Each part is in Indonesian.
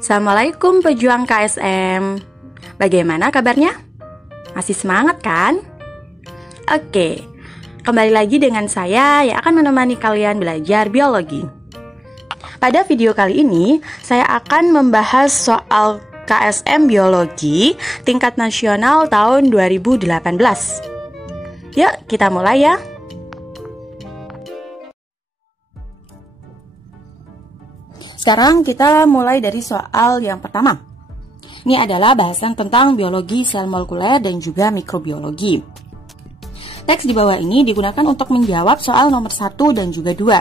Assalamualaikum pejuang KSM. Bagaimana kabarnya? Masih semangat kan? Oke, kembali lagi dengan saya yang akan menemani kalian belajar biologi. Pada video kali ini, saya akan membahas soal KSM Biologi tingkat nasional tahun 2018. Yuk, kita mulai ya. Sekarang kita mulai dari soal yang pertama. Ini adalah bahasan tentang biologi sel molekuler dan juga mikrobiologi. Teks di bawah ini digunakan untuk menjawab soal nomor 1 dan juga 2.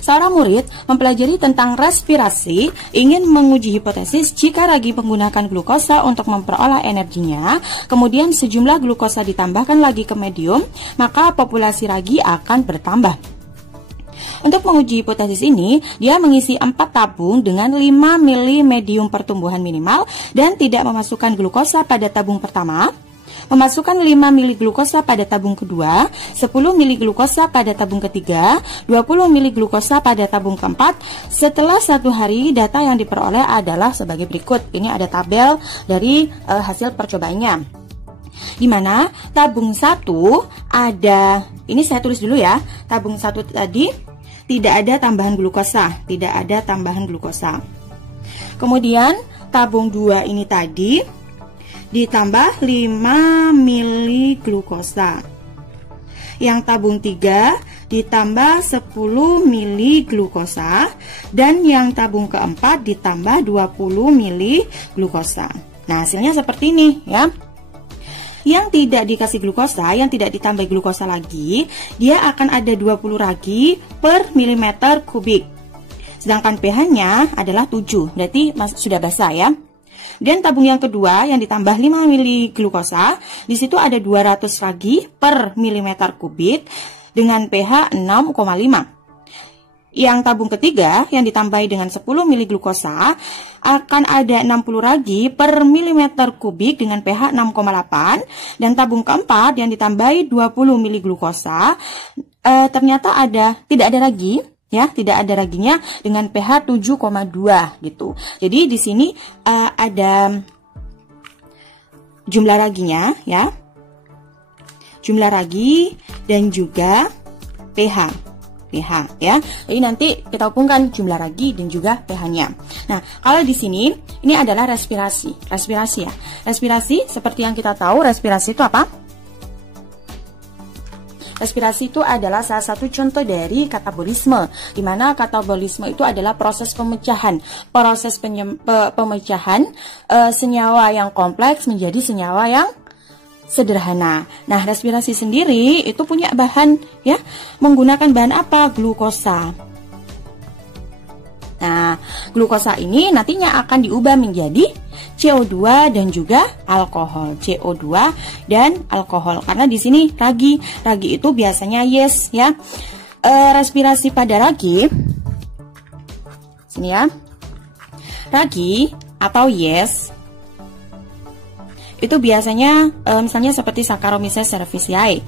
Seorang murid mempelajari tentang respirasi, ingin menguji hipotesis jika ragi menggunakan glukosa untuk memperoleh energinya, kemudian sejumlah glukosa ditambahkan lagi ke medium, maka populasi ragi akan bertambah. Untuk menguji hipotesis ini, dia mengisi 4 tabung dengan 5 mili medium pertumbuhan minimal dan tidak memasukkan glukosa pada tabung pertama, memasukkan 5 mili glukosa pada tabung kedua, 10 mili glukosa pada tabung ketiga, 20 mili glukosa pada tabung keempat. Setelah 1 hari, data yang diperoleh adalah sebagai berikut. Ini ada tabel dari hasil percobaannya. Di mana tabung 1 ada, ini saya tulis dulu ya, tabung 1 tadi tidak ada tambahan glukosa, Kemudian tabung 2 ini tadi ditambah 5 mili glukosa. Yang tabung 3 ditambah 10 mili glukosa dan yang tabung keempat ditambah 20 mili glukosa. Nah, hasilnya seperti ini ya. Yang tidak dikasih glukosa, yang tidak ditambah glukosa lagi, dia akan ada 20 ragi per milimeter kubik. Sedangkan pH-nya adalah 7, berarti sudah basah ya. Dan tabung yang kedua yang ditambah 5 mili glukosa, di situ ada 200 ragi per milimeter kubik dengan pH 6,5. Yang tabung ketiga yang ditambahi dengan 10 mili glukosa akan ada 60 ragi per milimeter kubik dengan pH 6,8, dan tabung keempat yang ditambahi 20 mili glukosa ternyata tidak ada ragi ya, tidak ada raginya dengan pH 7,2 gitu. Jadi di sini ada jumlah raginya ya. Jumlah ragi dan juga pH ya. Jadi nanti kita hubungkan jumlah ragi dan juga pH-nya. Nah, kalau di sini ini adalah respirasi ya. Respirasi seperti yang kita tahu, respirasi itu apa? Respirasi itu adalah salah satu contoh dari katabolisme, di mana katabolisme itu adalah proses pemecahan, pemecahan senyawa yang kompleks menjadi senyawa yang sederhana. Nah, respirasi sendiri itu punya bahan ya, menggunakan bahan apa? Glukosa. Nah, glukosa ini nantinya akan diubah menjadi CO2 dan juga alkohol. CO2 dan alkohol. Karena di sini ragi itu biasanya yes ya. Respirasi pada ragi sini ya. Ragi atau yes itu biasanya misalnya seperti Saccharomyces cerevisiae,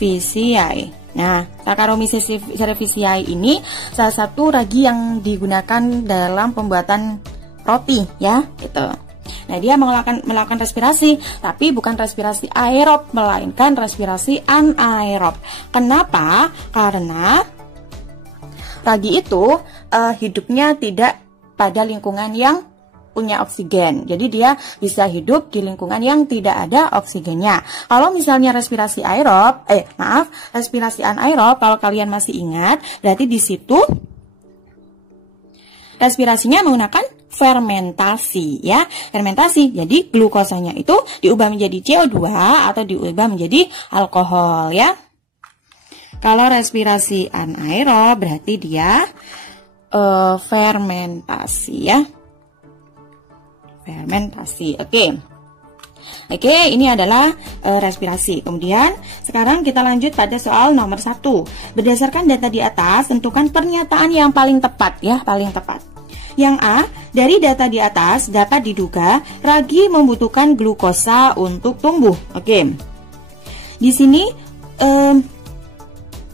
cerevisiae. Nah, Saccharomyces cerevisiae ini salah satu ragi yang digunakan dalam pembuatan roti ya, gitu. Nah, dia melakukan respirasi, tapi bukan respirasi aerob, melainkan respirasi anaerob. Kenapa? Karena ragi itu hidupnya tidak pada lingkungan yang punya oksigen. Jadi dia bisa hidup di lingkungan yang tidak ada oksigennya. Kalau misalnya respirasi aerob, respirasi anaerob, kalau kalian masih ingat, berarti di situ respirasinya menggunakan fermentasi ya. Fermentasi. Jadi glukosanya itu diubah menjadi CO2 atau diubah menjadi alkohol ya. Kalau respirasi anaerob berarti dia fermentasi ya. Fermentasi. Oke, ini adalah respirasi. Kemudian sekarang kita lanjut pada soal nomor 1. Berdasarkan data di atas, tentukan pernyataan yang paling tepat ya, paling tepat. Yang A, dari data di atas dapat diduga ragi membutuhkan glukosa untuk tumbuh. Oke. Di sini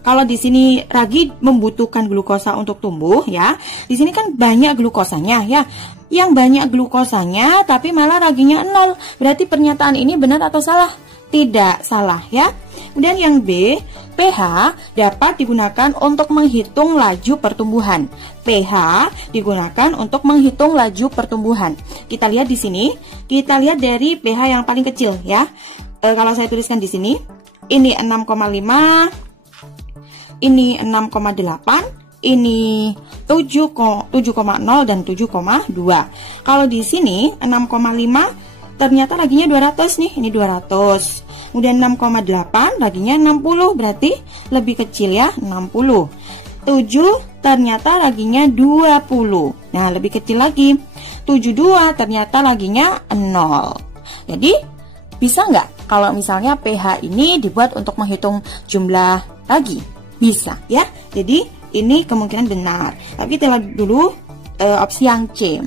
Kalau di sini ragi membutuhkan glukosa untuk tumbuh ya. Di sini kan banyak glukosanya ya. Yang banyak glukosanya tapi malah raginya 0. Berarti pernyataan ini benar atau salah? Tidak, salah ya. Kemudian yang B, pH dapat digunakan untuk menghitung laju pertumbuhan. pH digunakan untuk menghitung laju pertumbuhan. Kita lihat di sini, kita lihat dari pH yang paling kecil ya. Kalau saya tuliskan di sini, ini 6,5, ini 6,8, ini 7,0 dan 7,2. Kalau di sini 6,5 ternyata raginya 200 nih, ini 200. Kemudian 6,8 raginya 60, berarti lebih kecil ya, 60. 7 ternyata raginya 20. Nah, lebih kecil lagi. 72 ternyata raginya 0. Jadi bisa nggak kalau misalnya pH ini dibuat untuk menghitung jumlah ragi? Bisa ya. Jadi ini kemungkinan benar. Tapi kita lihat dulu opsi yang C.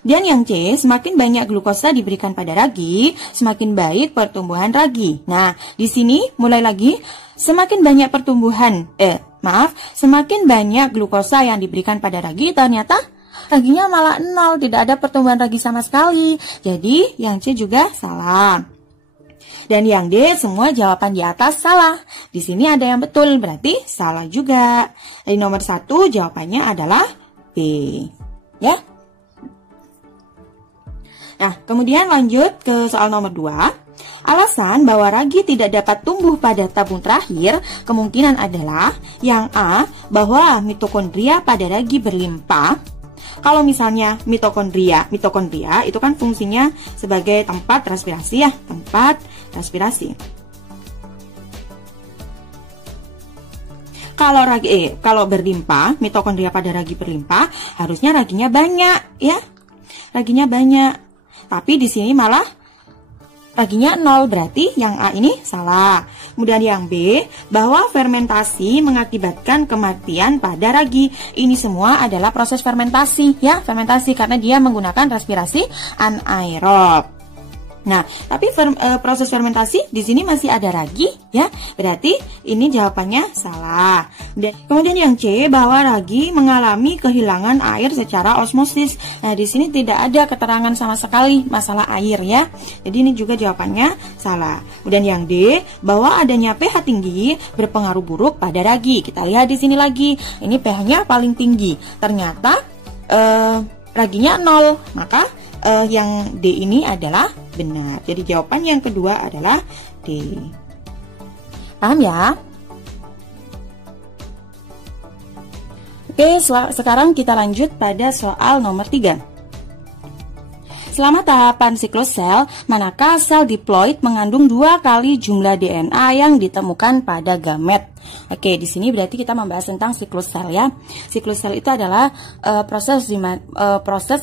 Dan yang C, semakin banyak glukosa diberikan pada ragi, semakin baik pertumbuhan ragi. Nah, di sini mulai lagi, semakin banyak semakin banyak glukosa yang diberikan pada ragi, ternyata raginya malah 0, tidak ada pertumbuhan ragi sama sekali. Jadi, yang C juga salah. Dan yang D, semua jawaban di atas salah. Di sini ada yang betul, berarti salah juga. Jadi nomor 1 jawabannya adalah B. Ya. Nah, kemudian lanjut ke soal nomor 2. Alasan bahwa ragi tidak dapat tumbuh pada tabung terakhir kemungkinan adalah yang A, bahwa mitokondria pada ragi berlimpah. Kalau misalnya mitokondria itu kan fungsinya sebagai tempat respirasi ya, tempat respirasi. Kalau berlimpah, mitokondria pada ragi berlimpah, harusnya raginya banyak ya. Raginya banyak. Tapi di sini malah raginya 0, berarti yang A ini salah. Kemudian yang B, bahwa fermentasi mengakibatkan kematian pada ragi. Ini semua adalah proses fermentasi ya, fermentasi karena dia menggunakan respirasi anaerob. Nah, tapi proses fermentasi di sini masih ada ragi ya, berarti ini jawabannya salah. Dan kemudian yang C, bahwa ragi mengalami kehilangan air secara osmosis. Nah, di sini tidak ada keterangan sama sekali masalah air ya. Jadi ini juga jawabannya salah. Kemudian yang D, bahwa adanya pH tinggi berpengaruh buruk pada ragi. Kita lihat di sini lagi, ini pH-nya paling tinggi. Ternyata raginya 0, maka yang D ini adalah benar. Jadi jawaban yang kedua adalah D. Paham ya? Oke, sekarang kita lanjut pada soal nomor 3. Selama tahapan siklus sel, manakah sel diploid mengandung 2 kali jumlah DNA yang ditemukan pada gamet? Oke, di sini berarti kita membahas tentang siklus sel ya. Siklus sel itu adalah proses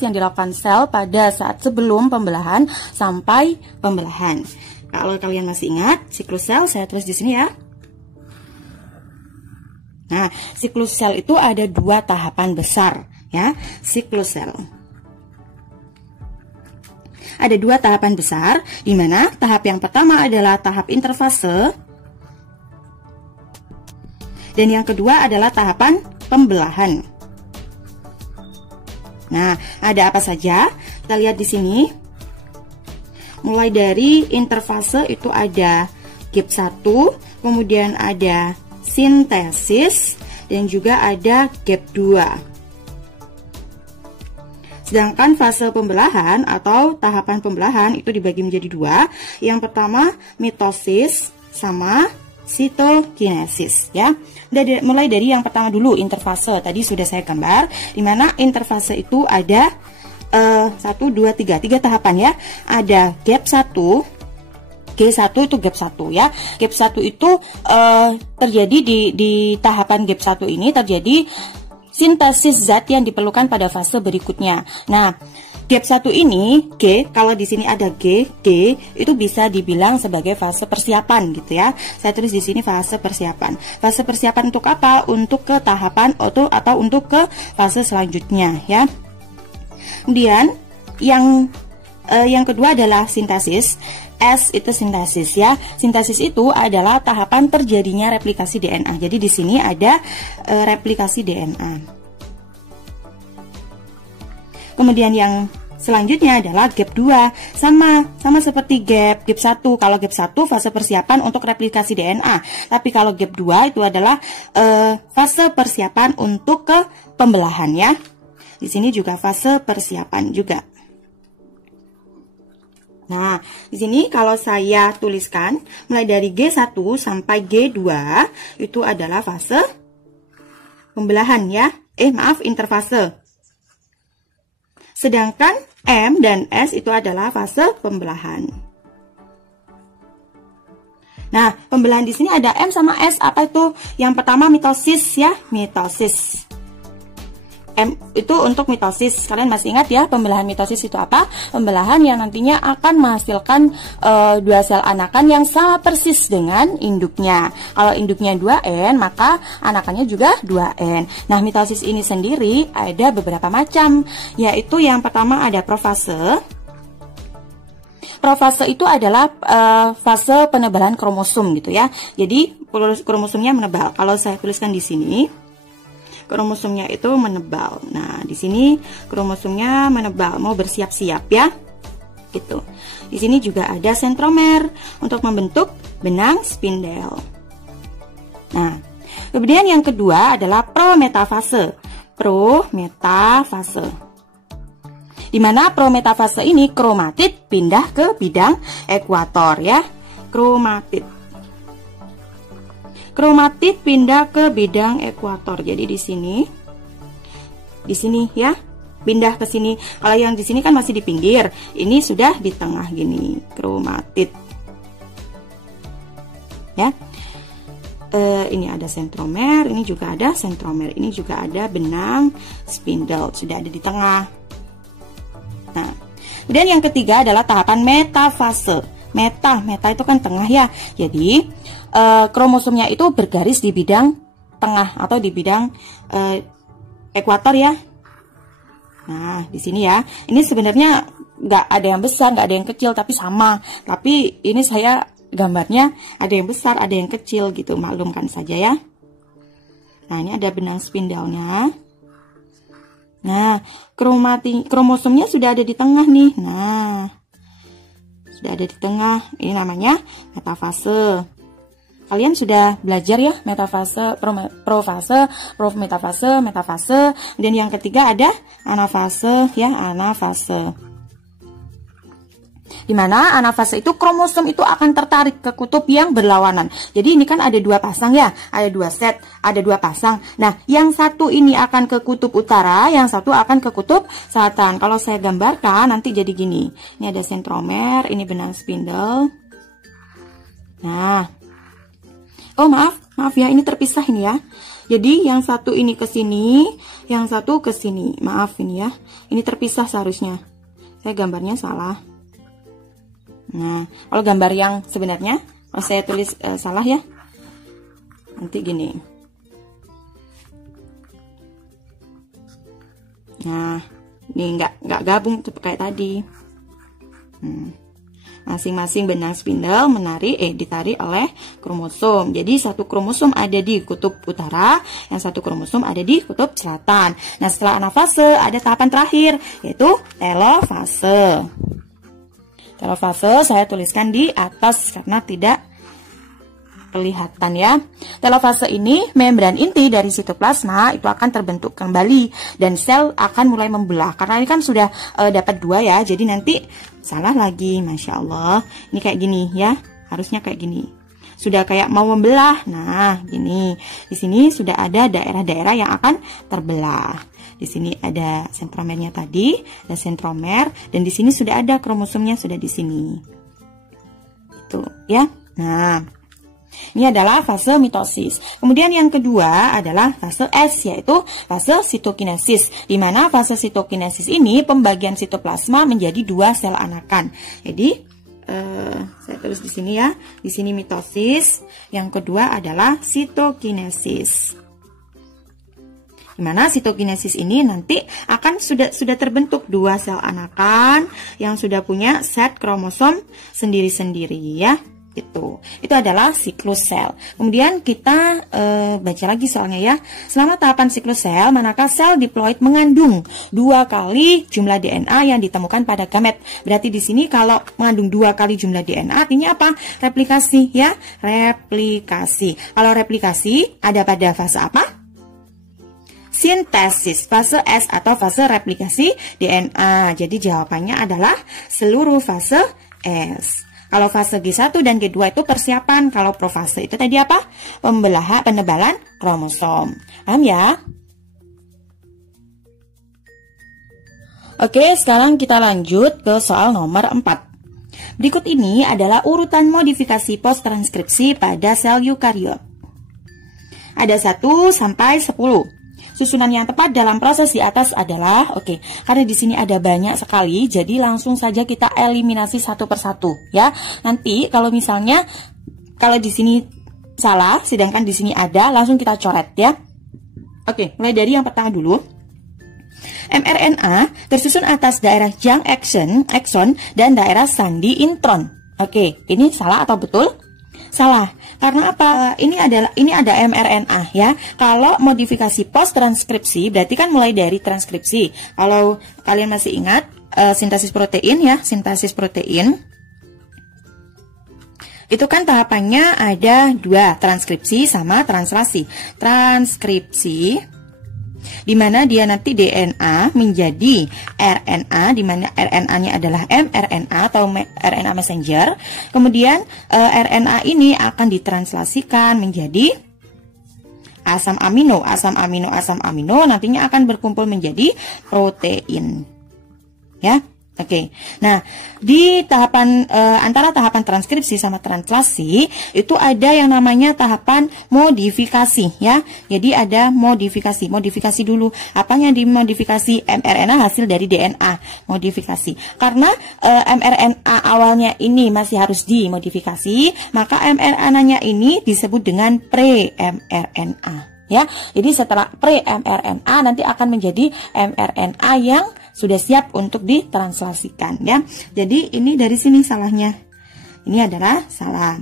yang dilakukan sel pada saat sebelum pembelahan sampai pembelahan. Kalau kalian masih ingat siklus sel, saya tulis di sini ya. Nah, siklus sel itu ada 2 tahapan besar ya, siklus sel. Ada 2 tahapan besar, di mana tahap yang pertama adalah tahap interfase, dan yang kedua adalah tahapan pembelahan. Nah, ada apa saja? Kita lihat di sini. Mulai dari interfase itu ada gap 1, kemudian ada sintesis, dan juga ada gap 2. Sedangkan fase pembelahan atau tahapan pembelahan itu dibagi menjadi 2. Yang pertama mitosis sama sitokinesis ya. Mulai dari yang pertama dulu, interfase. Tadi sudah saya gambar, di mana interfase itu ada 1, 2, 3 tahapan ya. Ada gap 1, G1 itu gap 1 ya. Gap 1 itu terjadi di tahapan gap 1 ini terjadi sintesis zat yang diperlukan pada fase berikutnya. Nah, gap 1 ini G, kalau di sini ada G itu bisa dibilang sebagai fase persiapan gitu ya. Saya tulis di sini fase persiapan. Fase persiapan untuk apa? Untuk ke tahapan atau untuk ke fase selanjutnya ya. Kemudian yang kedua adalah sintesis. S itu sintesis ya. Sintesis itu adalah tahapan terjadinya replikasi DNA. Jadi di sini ada replikasi DNA. Kemudian yang selanjutnya adalah gap 2. Sama seperti gap 1. Kalau gap 1 fase persiapan untuk replikasi DNA. Tapi kalau gap 2 itu adalah fase persiapan untuk ke pembelahan ya. Di sini juga fase persiapan juga. Nah, di sini kalau saya tuliskan mulai dari G1 sampai G2 itu adalah fase pembelahan ya. Interfase. Sedangkan M dan S itu adalah fase pembelahan. Nah, pembelahan di sini ada M sama S. Apa itu? Yang pertama mitosis ya, mitosis. M itu untuk mitosis. Kalian masih ingat ya pembelahan mitosis itu apa? Pembelahan yang nantinya akan menghasilkan dua sel anakan yang sama persis dengan induknya. Kalau induknya 2N, maka anakannya juga 2N. Nah, mitosis ini sendiri ada beberapa macam, yaitu yang pertama ada profase. Profase itu adalah fase penebalan kromosom gitu ya. Jadi kromosomnya menebal. Kalau saya tuliskan di sini, kromosomnya itu menebal. Nah, di sini kromosomnya menebal, mau bersiap-siap ya. Gitu. Di sini juga ada sentromer untuk membentuk benang spindel. Nah, kemudian yang kedua adalah prometafase. Prometafase. Di mana prometafase ini kromatid pindah ke bidang ekuator ya. Kromatid pindah ke bidang ekuator. Jadi di sini ya, pindah ke sini. Kalau yang di sini kan masih di pinggir, ini sudah di tengah gini, kromatid. Ya, ini ada sentromer, ini juga ada sentromer, ini juga ada benang spindle, sudah ada di tengah. Nah, kemudian yang ketiga adalah tahapan metafase. Meta itu kan tengah ya. Jadi kromosomnya itu bergaris di bidang tengah atau di bidang ekuator ya. Nah, di sini ya. Ini sebenarnya nggak ada yang besar, nggak ada yang kecil, tapi sama. Tapi ini saya gambarnya ada yang besar, ada yang kecil gitu. Maklumkan saja ya. Nah, ini ada benang spindelnya. Nah, kromosomnya sudah ada di tengah nih. Nah, sudah ada di tengah. Ini namanya metafase. Kalian sudah belajar ya metafase, profase, metafase, metafase. Dan yang ketiga ada anafase ya, anafase. Di mana anafase itu kromosom itu akan tertarik ke kutub yang berlawanan. Jadi ini kan ada dua pasang ya, ada dua set, ada dua pasang. Nah, yang satu ini akan ke kutub utara, yang satu akan ke kutub selatan. Kalau saya gambarkan nanti jadi gini. Ini ada sentromer, ini benang spindle. Nah, oh maaf ya, ini terpisah ini ya. Jadi yang satu ini ke sini, yang satu ke sini. Maaf ini ya, ini terpisah seharusnya. Saya gambarnya salah. Nah, kalau gambar yang sebenarnya, kalau saya tulis salah ya, nanti gini. Nah, ini nggak gabung tuh kayak tadi. Masing-masing benang spindle ditarik oleh kromosom. Jadi satu kromosom ada di kutub utara, yang satu kromosom ada di kutub selatan. Nah, setelah anafase ada tahapan terakhir, yaitu telofase. Telofase saya tuliskan di atas karena tidak kelihatan ya. Telofase ini membran inti dari sitoplasma itu akan terbentuk kembali dan sel akan mulai membelah. Karena ini kan sudah dapat dua ya, jadi nanti salah lagi, masya Allah. Ini kayak gini ya, harusnya kayak gini. Sudah kayak mau membelah. Nah, gini. Di sini sudah ada daerah-daerah yang akan terbelah. Di sini ada sentromernya tadi, ada sentromer, dan di sini sudah ada kromosomnya, sudah di sini. Itu ya. Nah, ini adalah fase mitosis. Kemudian yang kedua adalah fase S, yaitu fase sitokinesis. Di mana fase sitokinesis ini pembagian sitoplasma menjadi dua sel anakan. Jadi saya tulis di sini ya. Di sini mitosis. Yang kedua adalah sitokinesis. Dimana sitokinesis ini nanti akan sudah terbentuk 2 sel anakan yang sudah punya set kromosom sendiri-sendiri ya. Itu adalah siklus sel. Kemudian kita baca lagi soalnya ya. Selama tahapan siklus sel, manakah sel diploid mengandung 2 kali jumlah DNA yang ditemukan pada gamet. Berarti di sini kalau mengandung 2 kali jumlah DNA artinya apa? Replikasi ya, replikasi. Kalau replikasi ada pada fase apa? Sintesis, fase S atau fase replikasi DNA. Jadi jawabannya adalah seluruh fase S. Kalau fase G1 dan G2 itu persiapan. Kalau profase itu tadi apa? Penebalan kromosom. Paham ya? Oke, sekarang kita lanjut ke soal nomor 4. Berikut ini adalah urutan modifikasi post-transkripsi pada sel eukariot. Ada 1 sampai 10. Susunan yang tepat dalam proses di atas adalah, karena di sini ada banyak sekali, jadi langsung saja kita eliminasi satu persatu ya. Nanti kalau misalnya kalau di sini salah, sedangkan di sini ada, langsung kita coret ya. Mulai dari yang pertama dulu. mRNA tersusun atas daerah junction exon dan daerah sandi intron. Ini salah atau betul? Salah. Karena apa? Ini ada mRNA ya. Kalau modifikasi post transkripsi berarti kan mulai dari transkripsi. Kalau kalian masih ingat sintesis protein ya, sintesis protein itu kan tahapannya ada 2, transkripsi sama translasi. Transkripsi di mana dia nanti DNA menjadi RNA, di mana RNA-nya adalah mRNA atau RNA messenger. Kemudian RNA ini akan ditranslasikan menjadi asam amino. Asam amino nantinya akan berkumpul menjadi protein. Ya. Nah, di tahapan antara tahapan transkripsi sama translasi itu ada yang namanya tahapan modifikasi ya. Jadi ada modifikasi dulu. Apa yang dimodifikasi? mRNA hasil dari DNA. Modifikasi. Karena mRNA awalnya ini masih harus dimodifikasi, maka mRNA-nya ini disebut dengan pre-mRNA ya. Jadi setelah pre-mRNA nanti akan menjadi mRNA yang sudah siap untuk ditranslasikan ya. Jadi ini dari sini salahnya. Ini adalah salah.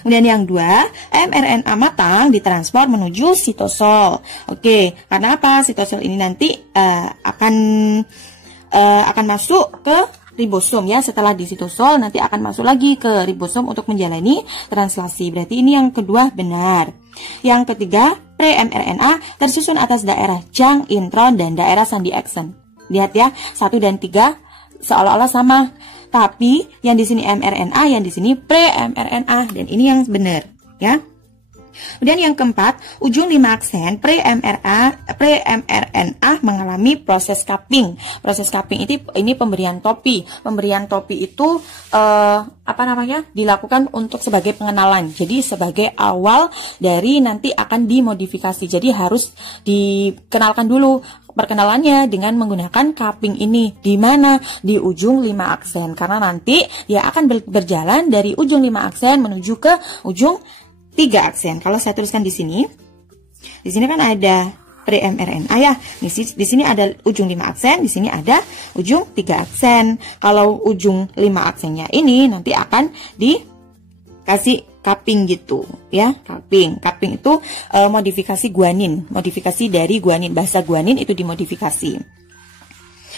Kemudian yang 2, mRNA matang ditransfer menuju sitosol. Karena apa? Sitosol ini nanti akan masuk ke ribosom ya. Setelah di sitosol nanti akan masuk lagi ke ribosom untuk menjalani translasi. Berarti ini yang kedua benar. Yang ketiga, pre-mRNA tersusun atas daerah junction intron dan daerah sandi exon. Lihat ya, 1 dan 3 seolah-olah sama, tapi yang di sini mRNA, yang di sini pre-mRNA, dan ini yang benar ya. Kemudian yang keempat, ujung 5 aksen pre-mRNA mengalami proses cupping. Proses cupping ini pemberian topi. Pemberian topi itu dilakukan untuk sebagai pengenalan. Jadi sebagai awal dari nanti akan dimodifikasi. Jadi harus dikenalkan dulu perkenalannya dengan menggunakan cupping ini. Di mana? Di ujung 5 aksen. Karena nanti dia akan berjalan dari ujung 5 aksen menuju ke ujung 3 aksen. Kalau saya tuliskan di sini kan ada pre-mRNA ya. Di sini ada ujung 5 aksen, di sini ada ujung 3 aksen. Kalau ujung 5 aksennya ini nanti akan dikasih cupping gitu ya. Cupping itu modifikasi guanin, modifikasi dari guanin, bahasa guanin itu dimodifikasi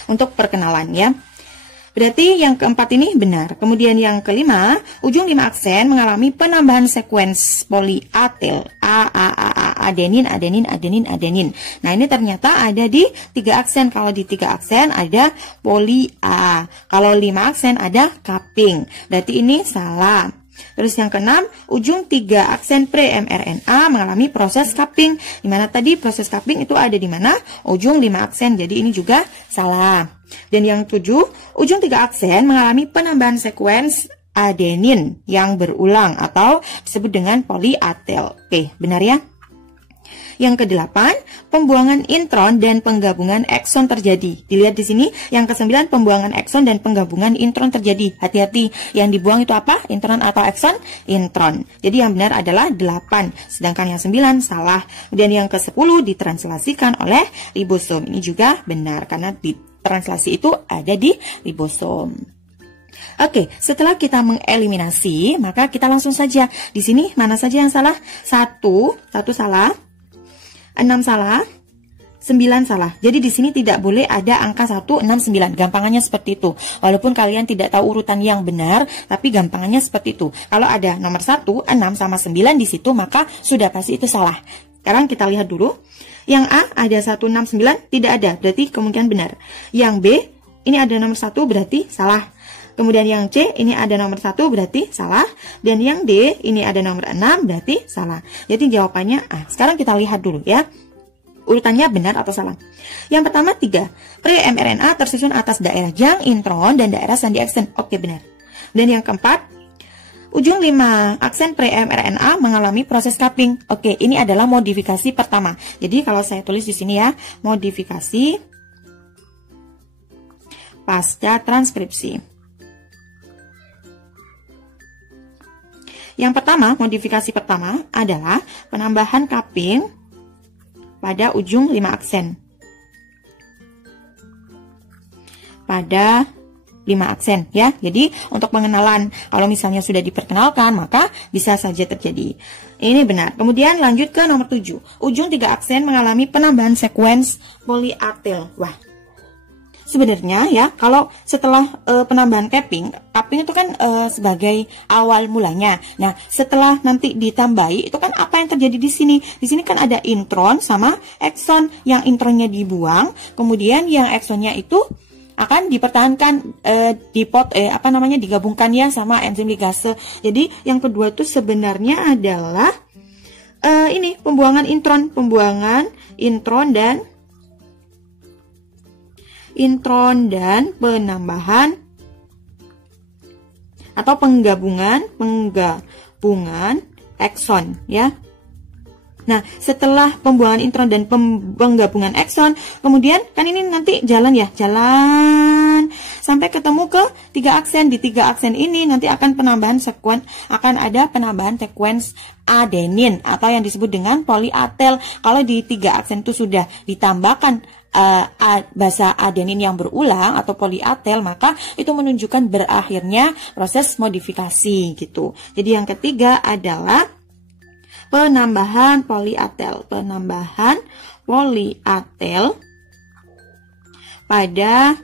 untuk perkenalan ya. Berarti yang keempat ini benar. Kemudian yang kelima, ujung 5 aksen mengalami penambahan sekuens poliatil adenin. Nah, ini ternyata ada di 3 aksen. Kalau di 3 aksen ada poli A. Kalau 5 aksen ada cupping. Berarti ini salah. Terus yang keenam, ujung 3 aksen pre-mRNA mengalami proses cupping. Di mana tadi proses cupping itu ada di mana? Ujung 5 aksen. Jadi ini juga salah. Dan yang 7, ujung 3 aksen mengalami penambahan sekuens adenin yang berulang atau disebut dengan poliatil. Benar ya? Yang kedelapan, pembuangan intron dan penggabungan ekson terjadi. Dilihat di sini, yang kesembilan pembuangan ekson dan penggabungan intron terjadi. Hati-hati, yang dibuang itu apa? Intron atau ekson? Intron. Jadi yang benar adalah 8, sedangkan yang 9 salah. Kemudian yang ke-10 ditranslasikan oleh ribosom. Ini juga benar, karena ditranslasi itu ada di ribosom. Oke, setelah kita mengeliminasi, maka kita langsung saja. Di sini mana saja yang salah? 1 salah, 6 salah, 9 salah. Jadi di sini tidak boleh ada angka 1, 6, 9. Gampangannya seperti itu. Walaupun kalian tidak tahu urutan yang benar, tapi gampangannya seperti itu. Kalau ada nomor 1, 6 sama 9 di situ, maka sudah pasti itu salah. Sekarang kita lihat dulu. Yang A ada 1, 6, 9, tidak ada. Berarti kemungkinan benar. Yang B, ini ada nomor 1, berarti salah. Kemudian yang C, ini ada nomor 1, berarti salah. Dan yang D, ini ada nomor 6, berarti salah. Jadi jawabannya A. Sekarang kita lihat dulu ya. Urutannya benar atau salah. Yang pertama 3. Pre-mRNA tersusun atas daerah jang, intron, dan daerah sandi aksen. Oke, benar. Dan yang keempat, ujung 5 aksen pre-mRNA mengalami proses cupping. Oke, ini adalah modifikasi pertama. Jadi kalau saya tulis di sini ya, modifikasi pasca transkripsi. Yang pertama, modifikasi pertama adalah penambahan cupping pada ujung 5 aksen. Pada 5 aksen ya. Jadi untuk pengenalan, kalau misalnya sudah diperkenalkan, maka bisa saja terjadi. Ini benar. Kemudian lanjut ke nomor 7. Ujung 3 aksen mengalami penambahan sekuens polyatil. Wah. Sebenarnya ya, kalau setelah penambahan cupping itu kan sebagai awal mulanya. Nah, setelah nanti ditambahi, itu kan apa yang terjadi di sini? Di sini kan ada intron sama ekson. Yang intronnya dibuang, kemudian yang eksonnya itu akan dipertahankan digabungkan ya sama enzim ligase. Jadi yang kedua itu sebenarnya adalah ini pembuangan intron dan penambahan atau penggabungan ekson ya. Nah, setelah pembuangan intron dan penggabungan ekson, kemudian kan ini nanti jalan sampai ketemu ke 3 aksen. Di 3 aksen ini nanti akan ada penambahan sekuens adenin atau yang disebut dengan polyatil. Kalau di 3 aksen itu sudah ditambahkan basa adenin yang berulang atau polyatil, maka itu menunjukkan berakhirnya proses modifikasi gitu. Jadi yang ketiga adalah penambahan polyatil pada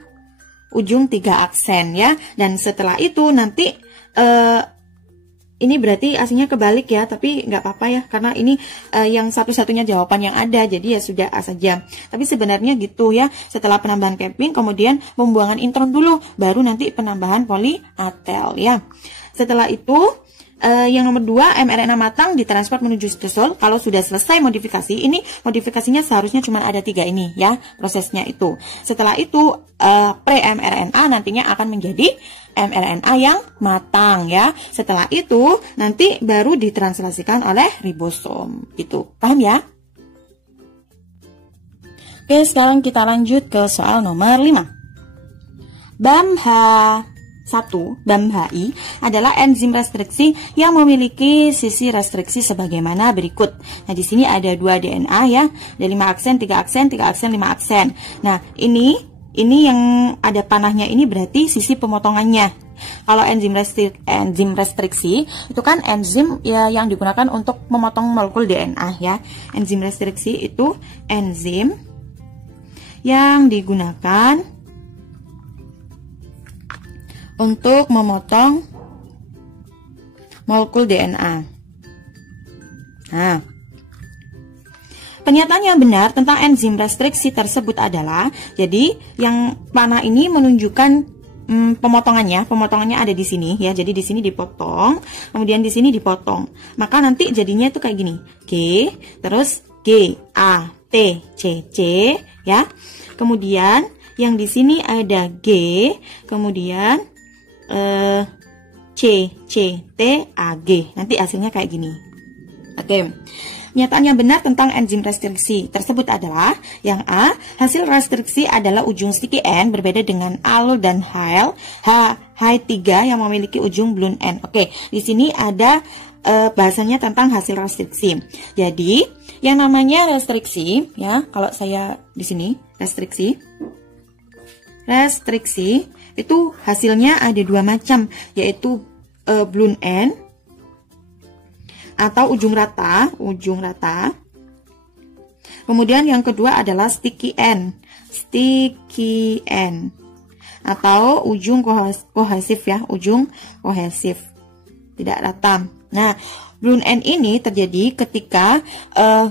ujung 3 aksen ya. Dan setelah itu nanti ini berarti aslinya kebalik ya, tapi nggak apa-apa ya, karena ini yang satu-satunya jawaban yang ada, jadi ya sudah A saja. Tapi sebenarnya gitu ya, setelah penambahan cupping, kemudian pembuangan intron dulu, baru nanti penambahan polyatil ya. Setelah itu, yang nomor 2, mRNA matang ditransport menuju sitosol. Kalau sudah selesai modifikasi, ini modifikasinya seharusnya cuma ada 3 ini ya, prosesnya itu. Setelah itu, pre-mRNA nantinya akan menjadi mRNA yang matang ya. Setelah itu nanti baru ditranslasikan oleh ribosom gitu. Paham ya? Oke, sekarang kita lanjut ke soal nomor 5. BAMH1 adalah enzim restriksi yang memiliki sisi restriksi sebagaimana berikut. Nah, di sini ada 2 DNA ya, ada 5 aksen, 3 aksen, 3 aksen, 5 aksen. Nah, ini yang ada panahnya ini berarti sisi pemotongannya. Kalau enzim restriksi itu kan enzim ya yang digunakan untuk memotong molekul DNA ya. Enzim restriksi itu enzim yang digunakan untuk memotong molekul DNA. Nah, pernyataan yang benar tentang enzim restriksi tersebut adalah, jadi yang panah ini menunjukkan pemotongannya ada di sini ya. Jadi di sini dipotong, kemudian di sini dipotong. Maka nanti jadinya itu kayak gini. G, terus G, A, T, C, C ya. Kemudian yang di sini ada G, kemudian C, C, T, A, G. Nanti hasilnya kayak gini. Oke. pernyataan yang benar tentang enzim restriksi tersebut adalah yang A, hasil restriksi adalah ujung sticky end berbeda dengan alol dan H3 yang memiliki ujung blunt end. Oke, di sini ada bahasanya tentang hasil restriksi. Jadi, yang namanya restriksi ya, kalau saya di sini restriksi itu hasilnya ada dua macam, yaitu blunt end atau ujung rata. Kemudian yang kedua adalah sticky end atau ujung kohesif ya, ujung kohesif tidak rata. Nah, blunt end ini terjadi ketika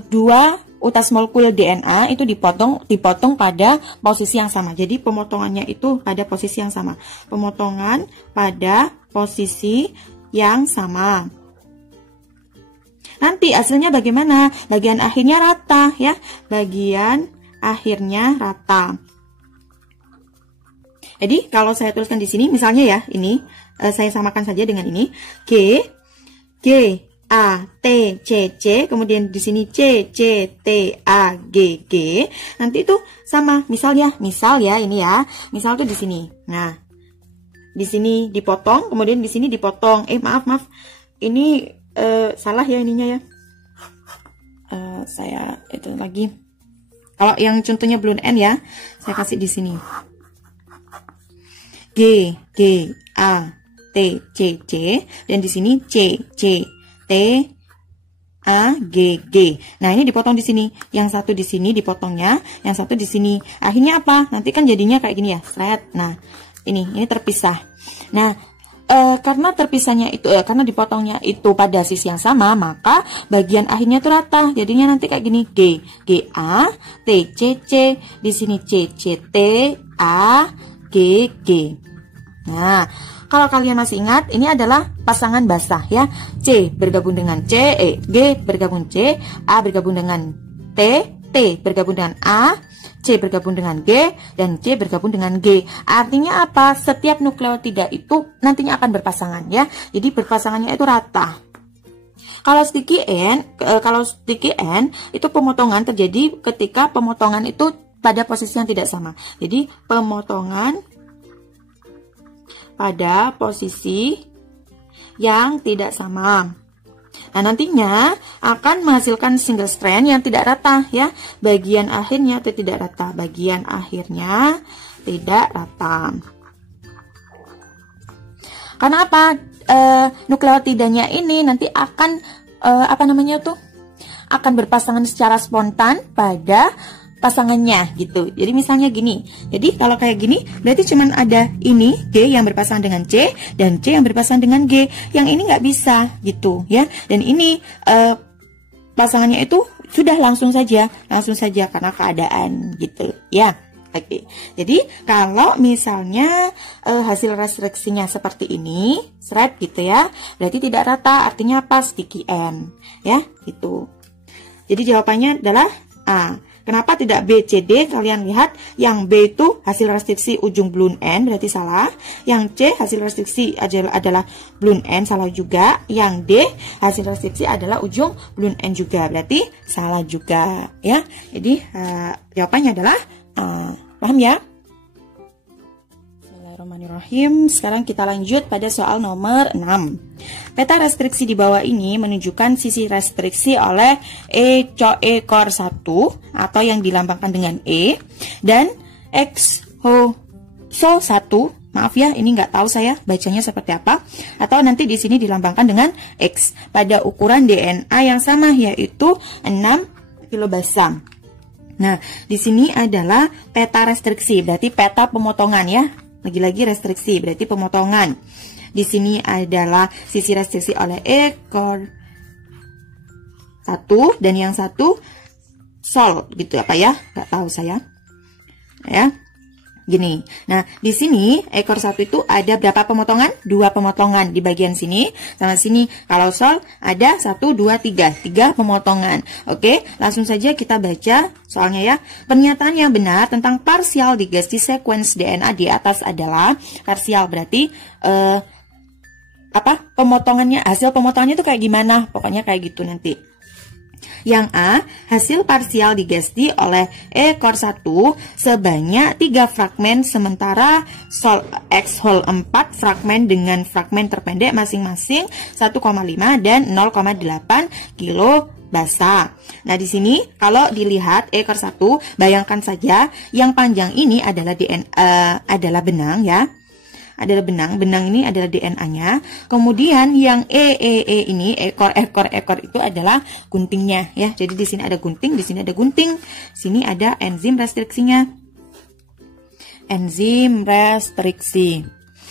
dua utas molekul DNA itu dipotong pada posisi yang sama. Jadi pemotongannya itu pada posisi yang sama. Pemotongan pada posisi yang sama. Nanti hasilnya bagaimana? Bagian akhirnya rata ya. Bagian akhirnya rata. Jadi kalau saya tuliskan di sini misalnya ya, ini saya samakan saja dengan ini. G A T C C, kemudian di sini C C T A G G. Nanti itu sama. Misal ya ini ya. Misal tuh di sini. Nah, di sini dipotong, kemudian di sini dipotong. Maaf. Ini salah ya ininya ya. Saya itu lagi. Kalau yang contohnya blunt end ya, saya kasih di sini. G A T C C, dan di sini C T A G G. Nah, ini dipotong di sini. Yang satu di sini dipotongnya, yang satu di sini. Akhirnya apa? Nanti kan jadinya kayak gini ya, thread. Nah, ini terpisah. Nah, karena terpisahnya itu karena dipotongnya itu pada sisi yang sama, maka bagian akhirnya itu rata. Jadinya nanti kayak gini, G A T C C, di sini C C T A G G. Nah, kalau kalian masih ingat, ini adalah pasangan basah ya. C bergabung dengan C, G bergabung C, A bergabung dengan T bergabung dengan A, C bergabung dengan G, dan C bergabung dengan G. Artinya apa? Setiap nukleotida itu nantinya akan berpasangan ya. Jadi berpasangannya itu rata. Kalau sticky end itu pemotongan terjadi ketika pemotongan itu pada posisi yang tidak sama. Jadi pemotongan pada posisi yang tidak sama. Nah, nantinya akan menghasilkan single strand yang tidak rata ya. Bagian akhirnya itu tidak rata. Bagian akhirnya tidak rata. Karena apa? Nukleotidanya ini nanti akan akan berpasangan secara spontan pada pasangannya gitu. Jadi misalnya gini. Jadi kalau kayak gini berarti cuman ada ini G yang berpasangan dengan C dan C yang berpasangan dengan G. Yang ini nggak bisa gitu ya. Dan ini pasangannya itu sudah langsung saja karena keadaan gitu ya. Oke. Jadi kalau misalnya hasil restriksinya seperti ini, thread gitu ya, berarti tidak rata. Artinya apa? Sticky end ya gitu. Jadi jawabannya adalah A. Kenapa tidak B, C, D? Kalian lihat, yang B itu hasil restriksi ujung blunt end, berarti salah. Yang C hasil restriksi adalah blunt end, salah juga. Yang D hasil restriksi adalah ujung blunt end juga, berarti salah juga ya. Jadi jawabannya adalah paham ya? Bismillahirrahmanirrahim. Sekarang kita lanjut pada soal nomor 6. Peta restriksi di bawah ini menunjukkan sisi restriksi oleh ekor 1 atau yang dilambangkan dengan E dan exo 1. Maaf ya, ini nggak tahu saya bacanya seperti apa. Atau nanti di sini dilambangkan dengan X pada ukuran DNA yang sama, yaitu 6 kilobasam. Nah, di sini adalah peta restriksi, berarti peta pemotongan ya. Lagi-lagi restriksi, berarti pemotongan. Di sini adalah sisi restriksi oleh ekor 1 dan yang satu sol gitu apa ya? Nggak tahu saya. Ya. Gini. Nah, di sini ekor 1 itu ada berapa pemotongan? 2 pemotongan di bagian sini sama sini. Kalau sol ada 1 2 3 pemotongan. Oke, langsung saja kita baca soalnya ya. Pernyataan yang benar tentang partial digestive sequence DNA di atas adalah partial, berarti pemotongannya, hasil pemotongannya itu kayak gimana? Pokoknya kayak gitu nanti. Yang A, hasil parsial digesti oleh ekor 1 sebanyak 3 fragmen, sementara sol X whole 4 fragmen dengan fragmen terpendek masing-masing 1,5 dan 0,8 kilo basa. Nah, di sini kalau dilihat ekor 1, bayangkan saja yang panjang ini adalah adalah benang ya. Adalah benang ini adalah DNA-nya. Kemudian yang ini ekor itu adalah guntingnya ya. Jadi di sini ada gunting, di sini ada gunting, sini ada enzim restriksinya. Enzim restriksi.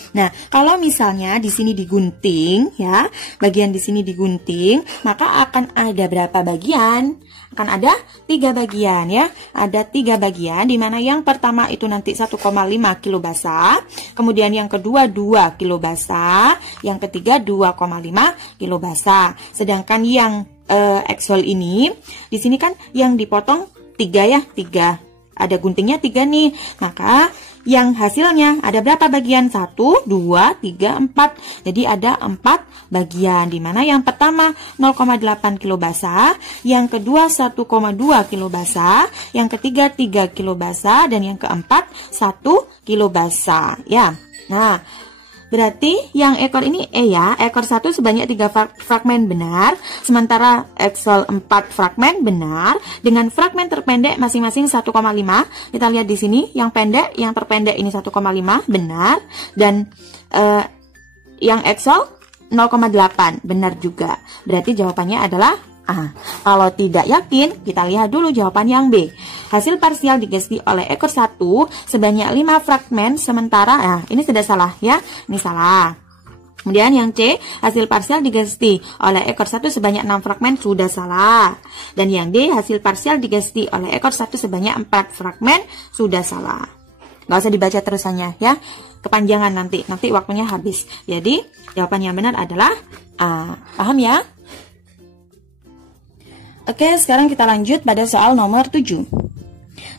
Nah, kalau misalnya di sini digunting ya, bagian di sini digunting, maka akan ada berapa bagian? Akan ada 3 bagian ya. Ada 3 bagian, di mana yang pertama itu nanti 1,5 kilo basa, kemudian yang kedua 2 kilo basa, yang ketiga 2,5 kilo basa. Sedangkan yang X-hole ini, di sini kan yang dipotong 3 ya, 3. Ada guntingnya 3 nih. Maka yang hasilnya ada berapa bagian? 1, 2, 3, 4. Jadi ada 4 bagian, di mana yang pertama 0,8 kilo basa, yang kedua 1,2 kilo basa, yang ketiga 3 kilo basa, dan yang keempat 1 kilo basa ya. Nah, berarti yang ekor ini ya, ekor 1 sebanyak 3 fragmen benar, sementara X-hole 4 fragmen benar dengan fragmen terpendek masing-masing 1,5. Kita lihat di sini yang pendek, yang terpendek ini 1,5 benar, dan yang X-hole 0,8 benar juga. Berarti jawabannya adalah A. Kalau tidak yakin, kita lihat dulu jawaban yang B. Hasil parsial digesti oleh ekor 1 sebanyak 5 fragmen, sementara ini sudah salah ya. Ini salah. Kemudian yang C, hasil parsial digesti oleh ekor 1 sebanyak 6 fragmen, sudah salah. Dan yang D, hasil parsial digesti oleh ekor 1 sebanyak 4 fragmen, sudah salah. Nggak usah dibaca terusannya ya. Kepanjangan nanti waktunya habis. Jadi jawaban yang benar adalah A. Paham ya? Oke, sekarang kita lanjut pada soal nomor 7.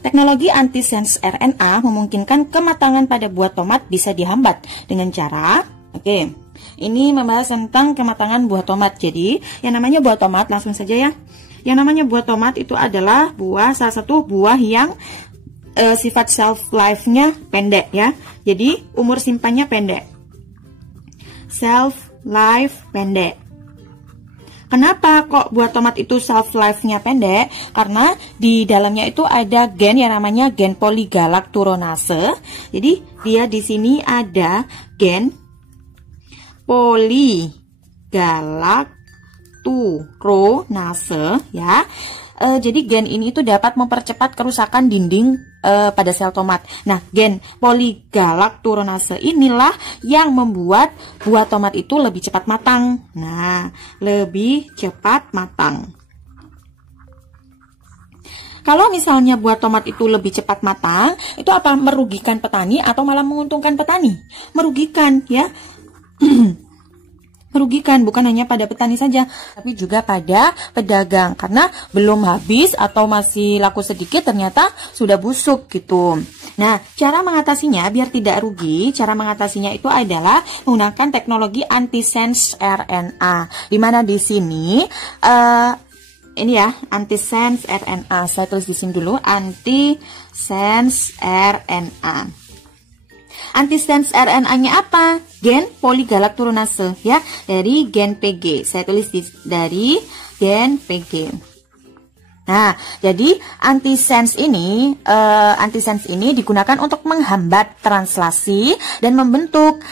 Teknologi antisense RNA memungkinkan kematangan pada buah tomat bisa dihambat dengan cara, ini membahas tentang kematangan buah tomat. Jadi, yang namanya buah tomat, langsung saja ya. Yang namanya buah tomat itu adalah salah satu buah yang sifat shelf life-nya pendek ya. Jadi, umur simpannya pendek. Shelf life pendek. Kenapa kok buah tomat itu shelf life-nya pendek? Karena di dalamnya itu ada gen yang namanya gen poligalakturonase. Jadi dia di sini ada gen poligalakturonase ya. Jadi gen ini itu dapat mempercepat kerusakan dinding pada sel tomat. Nah, gen poligalakturonase inilah yang membuat buah tomat itu lebih cepat matang. Nah, lebih cepat matang. Kalau misalnya buah tomat itu lebih cepat matang, itu apa merugikan petani atau malah menguntungkan petani? Merugikan ya. Merugikan bukan hanya pada petani saja, tapi juga pada pedagang, karena belum habis atau masih laku sedikit ternyata sudah busuk gitu. Nah, cara mengatasinya biar tidak rugi, cara mengatasinya itu adalah menggunakan teknologi antisense RNA. Dimana di sini ini ya, antisense RNA. Saya tulis di sini dulu, antisense RNA. Antisense RNA-nya apa? Gen poligalakturonase ya, dari gen PG. Saya tulis dari gen PG. Nah, jadi antisense ini digunakan untuk menghambat translasi dan membentuk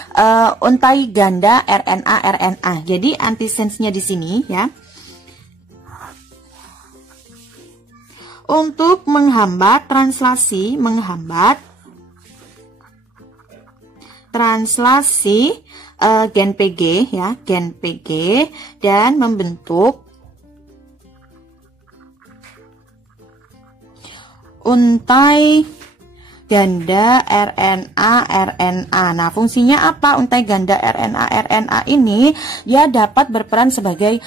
untai ganda RNA. Jadi antisense-nya di sini ya. Untuk menghambat translasi, gen PG ya, gen PG, dan membentuk untai ganda RNA. Nah, fungsinya apa untai ganda RNA ini? Dia dapat berperan sebagai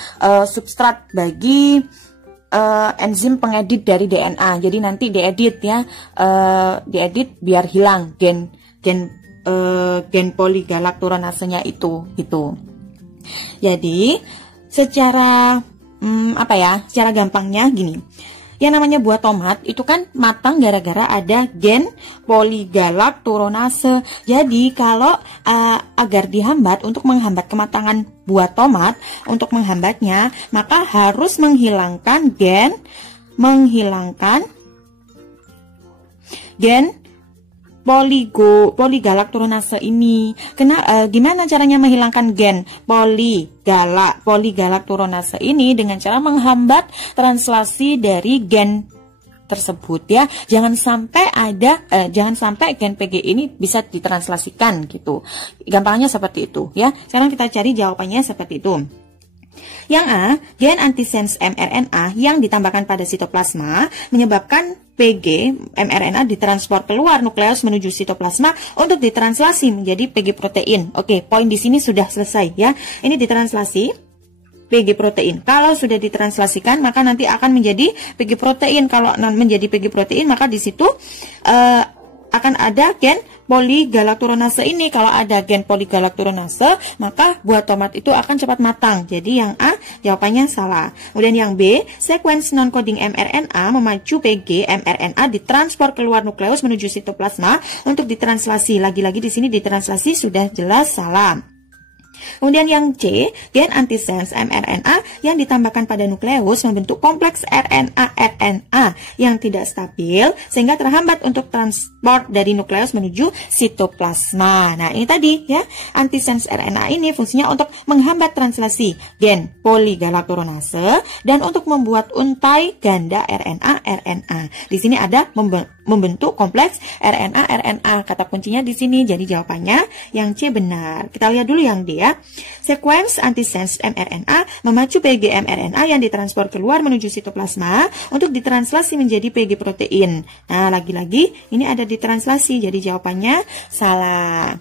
substrat bagi enzim pengedit dari DNA. Jadi nanti diedit ya, diedit biar hilang gen poligalakturonasenya itu gitu. Jadi secara apa ya? Secara gampangnya gini. Yang namanya buah tomat itu kan matang gara-gara ada gen poligalakturonase. Jadi kalau agar dihambat, untuk menghambat kematangan buah tomat, untuk menghambatnya maka harus menghilangkan gen poligalakturonase ini. Gimana caranya menghilangkan gen poligalakturonase ini? Dengan cara menghambat translasi dari gen tersebut ya. Jangan sampai gen PG ini bisa ditranslasikan gitu. Gampangnya seperti itu ya. Sekarang kita cari jawabannya seperti itu. Yang A, gen antisense mRNA yang ditambahkan pada sitoplasma menyebabkan PG mRNA ditransport keluar nukleus menuju sitoplasma untuk ditranslasi menjadi PG protein. Oke, poin di sini sudah selesai ya. Ini ditranslasi PG protein. Kalau sudah ditranslasikan maka nanti akan menjadi PG protein. Kalau menjadi PG protein maka di situ akan ada gen poligalakturonase ini. Kalau ada gen poligalakturonase maka buah tomat itu akan cepat matang. Jadi yang A jawabannya salah. Kemudian yang B, sequence non-coding mRNA memacu PG mRNA ditransport keluar nukleus menuju sitoplasma untuk ditranslasi. Lagi-lagi di sini ditranslasi sudah jelas salah. Kemudian yang C, gen antisense mRNA yang ditambahkan pada nukleus membentuk kompleks RNA yang tidak stabil sehingga terhambat untuk transport dari nukleus menuju sitoplasma. Nah, ini tadi ya, antisense RNA ini fungsinya untuk menghambat translasi gen poligalakturonase dan untuk membuat untai ganda RNA. Di sini ada membentuk kompleks RNA. Kata kuncinya di sini. Jadi jawabannya yang C benar. Kita lihat dulu yang D ya. Sequence antisense mRNA memacu PG mRNA yang ditransport keluar menuju sitoplasma untuk ditranslasi menjadi PG protein. Nah, lagi-lagi ini ada ditranslasi. Jadi jawabannya salah.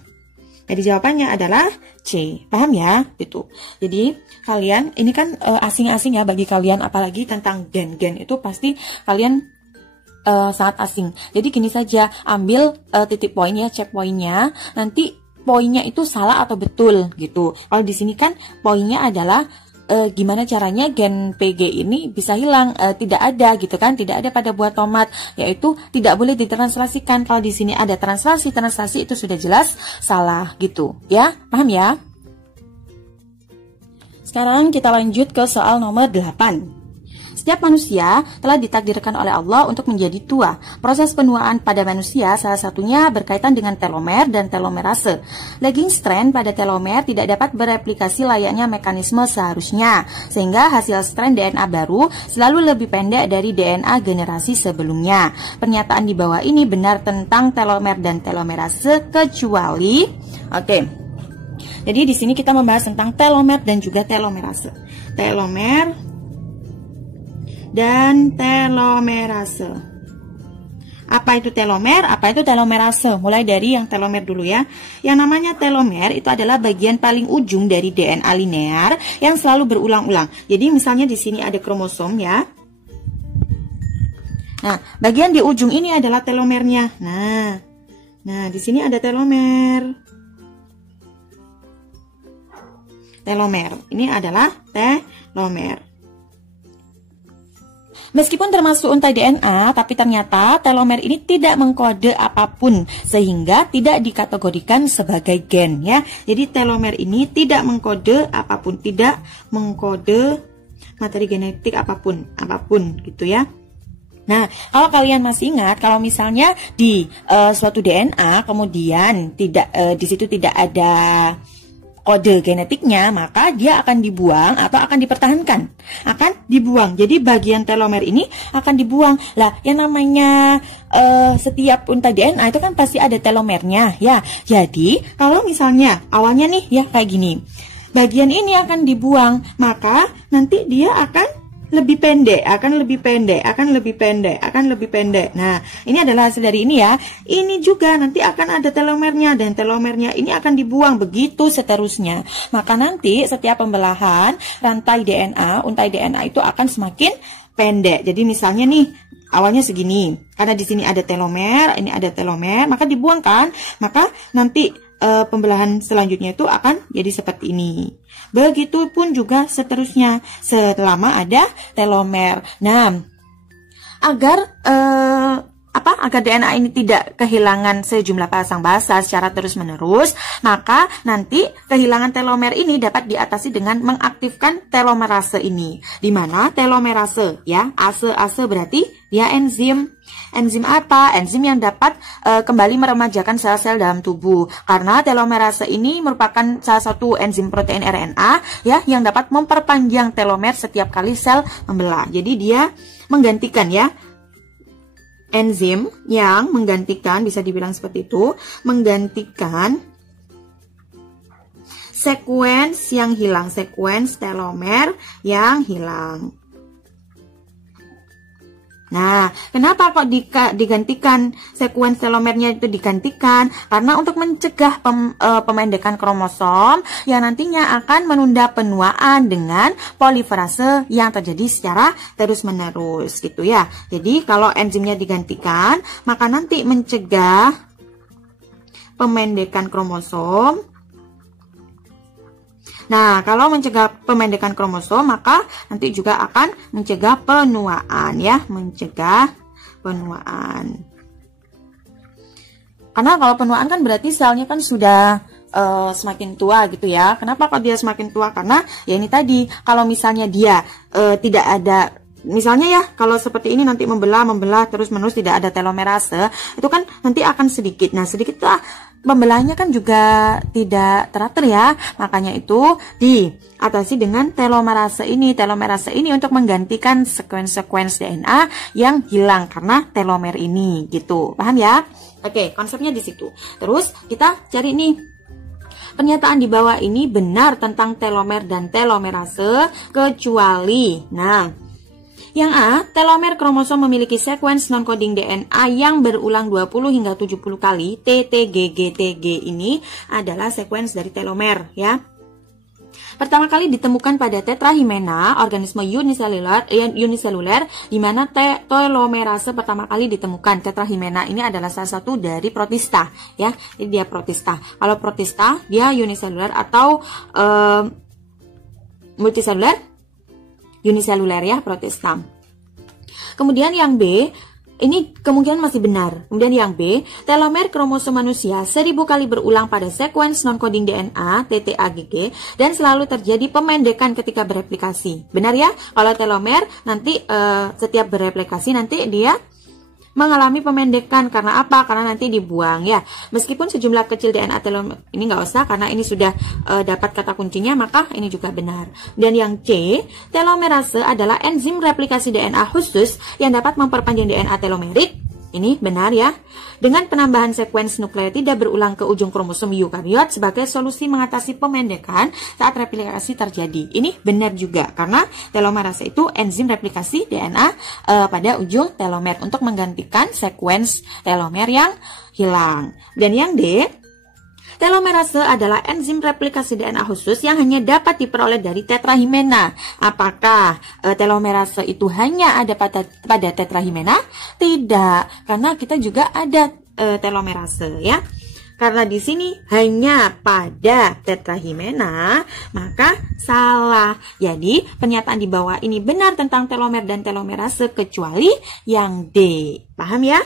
Jadi jawabannya adalah C. Paham ya? Gitu. Jadi kalian ini kan asing-asing ya bagi kalian, apalagi tentang gen-gen itu pasti kalian sangat asing. Jadi gini saja, ambil titik poinnya, cek poinnya, nanti poinnya itu salah atau betul gitu. Kalau di sini kan poinnya adalah gimana caranya gen PG ini bisa hilang, tidak ada gitu kan, tidak ada pada buah tomat, yaitu tidak boleh ditranslasikan. Kalau di sini ada translasi itu sudah jelas salah gitu ya. Paham ya? Sekarang kita lanjut ke soal nomor 8. Setiap manusia telah ditakdirkan oleh Allah untuk menjadi tua. Proses penuaan pada manusia salah satunya berkaitan dengan telomer dan telomerase. Lagging strand pada telomer tidak dapat bereplikasi layaknya mekanisme seharusnya, sehingga hasil strand DNA baru selalu lebih pendek dari DNA generasi sebelumnya. Pernyataan di bawah ini benar tentang telomer dan telomerase kecuali Jadi di sini kita membahas tentang telomer dan juga telomerase. Telomer dan telomerase. Apa itu telomer? Apa itu telomerase? Mulai dari yang telomer dulu ya. Yang namanya telomer itu adalah bagian paling ujung dari DNA linear yang selalu berulang-ulang. Jadi misalnya di sini ada kromosom ya. Nah, bagian di ujung ini adalah telomernya. Nah, di sini ada telomer. Telomer. Ini adalah telomer. Meskipun termasuk untai DNA, tapi ternyata telomer ini tidak mengkode apapun, sehingga tidak dikategorikan sebagai gen ya. Jadi telomer ini tidak mengkode apapun, tidak mengkode materi genetik apapun gitu ya. Nah, kalau kalian masih ingat, kalau misalnya di suatu DNA kemudian di situ tidak ada kode genetiknya, maka dia akan dibuang atau akan dipertahankan. Akan dibuang. Jadi bagian telomer ini akan dibuang. Lah, yang namanya setiap untai DNA itu kan pasti ada telomernya ya. Jadi, kalau misalnya awalnya nih ya kayak gini. Bagian ini akan dibuang, maka nanti dia akan lebih pendek. Nah, ini adalah hasil dari ini ya. Ini juga nanti akan ada telomernya, dan telomernya ini akan dibuang, begitu seterusnya. Maka nanti setiap pembelahan rantai DNA, untai DNA itu akan semakin pendek. Jadi misalnya nih, awalnya segini. Karena di sini ada telomer, ini ada telomer, maka dibuang kan? Maka nanti pembelahan selanjutnya itu akan jadi seperti ini. Begitupun juga seterusnya selama ada telomer. Nah, agar agar DNA ini tidak kehilangan sejumlah pasang basa secara terus-menerus, maka nanti kehilangan telomer ini dapat diatasi dengan mengaktifkan telomerase ini. Di mana telomerase ya, ase berarti dia enzim. Enzim apa? Enzim yang dapat kembali meremajakan sel-sel dalam tubuh. Karena telomerase ini merupakan salah satu enzim protein RNA ya yang dapat memperpanjang telomer setiap kali sel membelah. Jadi dia menggantikan ya, enzim yang menggantikan, bisa dibilang seperti itu, menggantikan sekuens yang hilang, sekuens telomer yang hilang. Nah, kenapa kok digantikan sekuens telomernya itu digantikan? Karena untuk mencegah pemendekan kromosom yang nantinya akan menunda penuaan dengan polimerase yang terjadi secara terus-menerus gitu ya. Jadi kalau enzimnya digantikan, maka nanti mencegah pemendekan kromosom. Nah, kalau mencegah pemendekan kromosom, maka nanti juga akan mencegah penuaan ya, mencegah penuaan. Karena kalau penuaan kan berarti selnya kan sudah semakin tua gitu ya. Kenapa kok dia semakin tua? Karena ya ini tadi, kalau misalnya dia tidak ada, misalnya ya, kalau seperti ini nanti membelah terus menerus tidak ada telomerase, itu kan nanti akan sedikit. Nah, sedikit itu pembelahnya kan juga tidak teratur ya. Makanya itu diatasi dengan telomerase ini. Telomerase ini untuk menggantikan sekuens-sekuens DNA yang hilang karena telomer ini gitu. Paham ya? Oke, konsepnya di situ. Terus kita cari nih, pernyataan di bawah ini benar tentang telomer dan telomerase kecuali, nah, yang A, telomer kromosom memiliki sekuens non-coding DNA yang berulang 20 hingga 70 kali. TTGGTG ini adalah sekuens dari telomer ya. Pertama kali ditemukan pada tetrahymena, organisme uniseluler, di mana telomerase pertama kali ditemukan. Tetrahymena ini adalah salah satu dari protista ya. Jadi dia protista. Kalau protista dia uniseluler atau multiseluler, uniseluler ya, protista. Kemudian yang B, ini kemungkinan masih benar. Kemudian yang B, telomer kromosom manusia 1000 kali berulang pada sekuens non-coding DNA TTAGG dan selalu terjadi pemendekan ketika bereplikasi. Benar ya? Kalau telomer nanti setiap bereplikasi nanti dia mengalami pemendekan. Karena apa? Karena nanti dibuang ya. Meskipun sejumlah kecil DNA telomer ini nggak usah karena ini sudah dapat kata kuncinya, maka ini juga benar. Dan yang C, telomerase adalah enzim replikasi DNA khusus yang dapat memperpanjang DNA telomerik. Ini benar ya. Dengan penambahan sekuens nukleotida berulang ke ujung kromosom eukariot sebagai solusi mengatasi pemendekan saat replikasi terjadi. Ini benar juga karena telomerase itu enzim replikasi DNA pada ujung telomer untuk menggantikan sekuens telomer yang hilang. Dan yang D, telomerase adalah enzim replikasi DNA khusus yang hanya dapat diperoleh dari tetrahymena. Apakah telomerase itu hanya ada pada tetrahymena? Tidak, karena kita juga ada telomerase ya. Karena di sini hanya pada tetrahymena, maka salah. Jadi pernyataan di bawah ini benar tentang telomer dan telomerase kecuali yang D. Paham ya?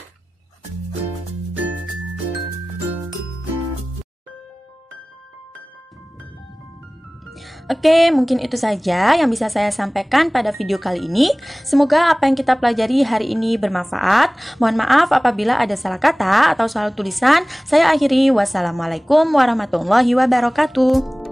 Oke, mungkin itu saja yang bisa saya sampaikan pada video kali ini. Semoga apa yang kita pelajari hari ini bermanfaat. Mohon maaf apabila ada salah kata atau salah tulisan. Saya akhiri. Wassalamualaikum warahmatullahi wabarakatuh.